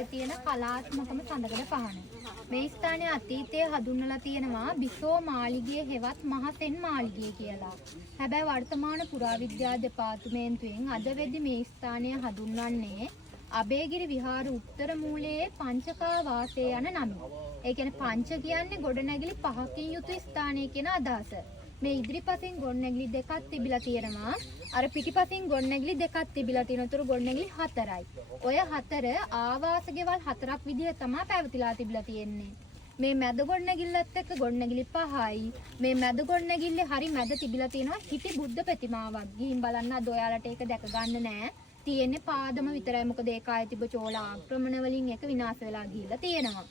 ලෝකයේ තියෙන කලාත්මකම සඳකඩ පහන. මේ ස්ථානයේ අතීතයේ හඳුන්වලා තියෙනවා බිසෝ මාලිගය හෙවත් මහසෙන් මාලිගය කියලා. හැබැයි වර්තමාන පුරාවිද්‍යා දෙපාර්තමේන්තුවෙන් අද වෙද්දි මේ ස්ථානය හඳුන්වන්නේ අබේගිරි විහාර උත්තර මූලයේ පංචකා වාසය යන නමින්. ඒ කියන්නේ පංච කියන්නේ ගොඩනැගිලි පහකින් යුතු ස්ථානය කියන අදහස. මේ ඉදිරිපසින් ගොඩනැගිලි දෙකක් තිබිලා තියෙනවා. අර පිටිපසින් ගොඩනැගිලි දෙකක් තිබිලා තියෙන උතුරු ගොඩනැගිලි 4යි. ඔය 4 ආවාස ගෙවල් 4ක් විදිහට තමයි පැවතිලා තිබිලා තියෙන්නේ. මේ මැද ගොඩනැගිල්ලත් එක්ක ගොඩනැගිලි 5යි. මේ මැද ගොඩනැගිල්ලේ හරි මැද තිබිලා තියෙනවා හිටි බුද්ධ ප්‍රතිමාවක්. ගිහින් බලන්න අද ඔයාලට ඒක දැක ගන්න නෑ. තියෙන්නේ පාදම විතරයි. මොකද ඒ කායේ තිබ්බ චෝල ආක්‍රමණ වලින් ඒක විනාශ වෙලා ගිහිල්ලා තියෙනවා.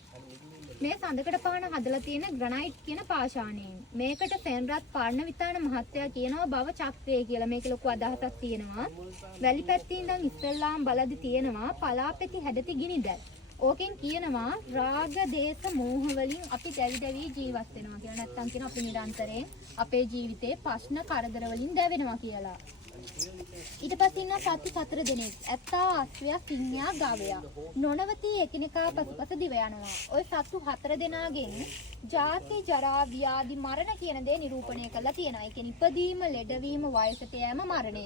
මේ සඳකඩ පහන හදලා තියෙන ග්‍රැනයිට් කියන පාෂාණයෙන්. මේකට සෙන්රත් පර්ණ විතාන මහත්තයා කියනවා භව චක්‍රය කියලා. මේක ලොකු අදහසක් තියෙනවා. වැලි පැත්තේ ඉඳන් ඉස්සල්ලාම බලදි තියෙනවා පලාපෙති හැඩති ගිනිදැල්. ඕකෙන් කියනවා රාග දේශ මෝහ වලින් අපි දැවි දැවි ජීවත් වෙනවා කියලා. නැත්තම් කියන අපි නිරන්තරයෙන් අපේ ජීවිතේ ප්‍රශ්න කරදර වලින් දැවෙනවා කියලා. ඊට පස්සේ ඉන්න සත්තු 4 දෙනෙක් ඇත්තා අශ්වයා සිංහයා ගවයා නොනවති එකිනෙකා පසුපස දිව යනවා. ওই සත්තු 4 දෙනාගෙන් ජාති ජරා ව්‍යාධි මරණ කියන දේ නිරූපණය කරලා තියෙනවා. ඒ කියන්නේ ඉපදීම, ලෙඩවීම, වයසට යෑම, මරණය.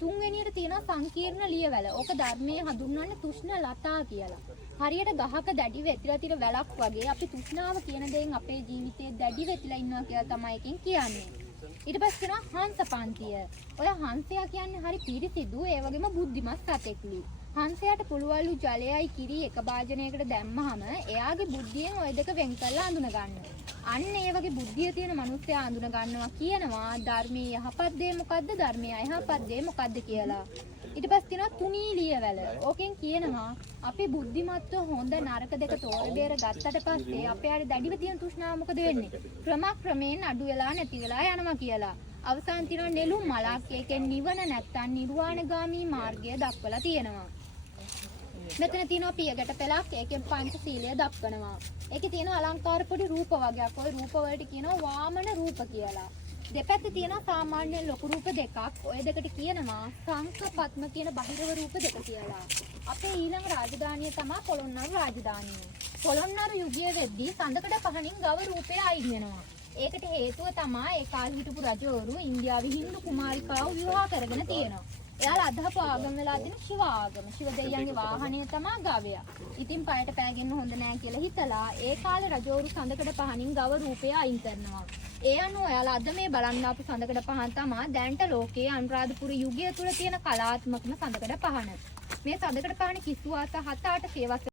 තුන්වෙනියට තියෙනවා සංකීර්ණ ලියවැල. ඕක ධර්මයේ හඳුන්වන්නේ තුෂ්ණ ලතා කියලා. හරියට ගහක දැඩි වෙතිලා තියෙන වැලක් වගේ අපි තුෂ්ණාව කියන දේෙන් අපේ ජීවිතේ දැඩි වෙතිලා ඉන්නවා කියලා තමයි එකෙන් කියන්නේ. ඊට පස්සේ කියනවා හංසපන්තිය. ඔය හංසයා කියන්නේ හරි පිරිසිදු ඒ වගේම බුද්ධිමත් සතෙක්ලු. හංසයාට පුළුවන්ලු ජලයයි කිරි එක භාජනයකට දැම්මහම එයාගේ බුද්ධියෙන් ওই දෙක වෙන් කරලා අඳුන ගන්න. අන්න ඒ වගේ බුද්ධිය තියෙන මිනිස්සයා අඳුන ගන්නවා කියනවා ධර්මයේ යහපත් දේ මොකද්ද ධර්මයේ අයහපත් දේ මොකද්ද කියලා. ඊට පස්සේ තියෙනවා තුනී ලියවැල. ඕකෙන් කියනවා අපි බුද්ධිමත්ව හොඳ නරක දෙක තෝර බේර ගත්තට පස්සේ අපේ අර දැඩිව තියෙන තෘෂ්ණාව මොකද වෙන්නේ? ක්‍රමක්‍රමයෙන් අඩු වෙලා නැති වෙලා යනවා කියලා. අවසාන තියෙනවා නෙළුම් මලක්. ඒකෙන් නිවන නැත්තම් නිර්වාණගාමී මාර්ගය දක්වලා තියෙනවා. මෙතන තියෙනවා පියගැට පෙළක්. ඒකෙන් පංචශීලය දක්වනවා. ඒකේ තියෙනවා අලංකාර පොඩි රූප වර්ගයක්. ওই රූප වලට කියනවා වාමන රූප කියලා. දෙපැත්තේ තියෙනවා සාමාන්‍ය ලොකු රූප දෙකක්. ඔය දෙකට කියනවා සංක පద్ම කියන බහිරව රූප දෙක කියලා. අපේ ඊළඟ රාජධානිය තමයි පොළොන්නරු රාජධානිය. පොළොන්නරු යුගයේ වෙද්දී සඳකඩ පහනින් ගව රූපය අයින් වෙනවා. ඒකට හේතුව තමයි ඒ කාලේ හිටපු රජවරු ඉන්දියාවේ හින්දු කුමාරිකාව විවාහ කරගෙන තියෙනවා. එයාලා අදහපු ආගම වෙලා තියෙන ශිව ආගම. ශිව දෙවියන්ගේ වාහනය තමයි ගවයා. ඉතින් පයට පෑගෙන්න හොඳ නෑ කියලා හිතලා ඒ කාලේ රජවරු සඳකඩ පහනින් ගව රූපය අයින් කරනවා. ඒ අනුව ඔයාලා අද මේ බලන්න ආපු සඳකඩ පහන් තමයි දැන්ට ලෝකයේ අනුරාධපුර යුගය තුල තියෙන කලාත්මකම සඳකඩ පහන. මේ සඳකඩ පහන කිස්සුවාස 7-8 සේවස්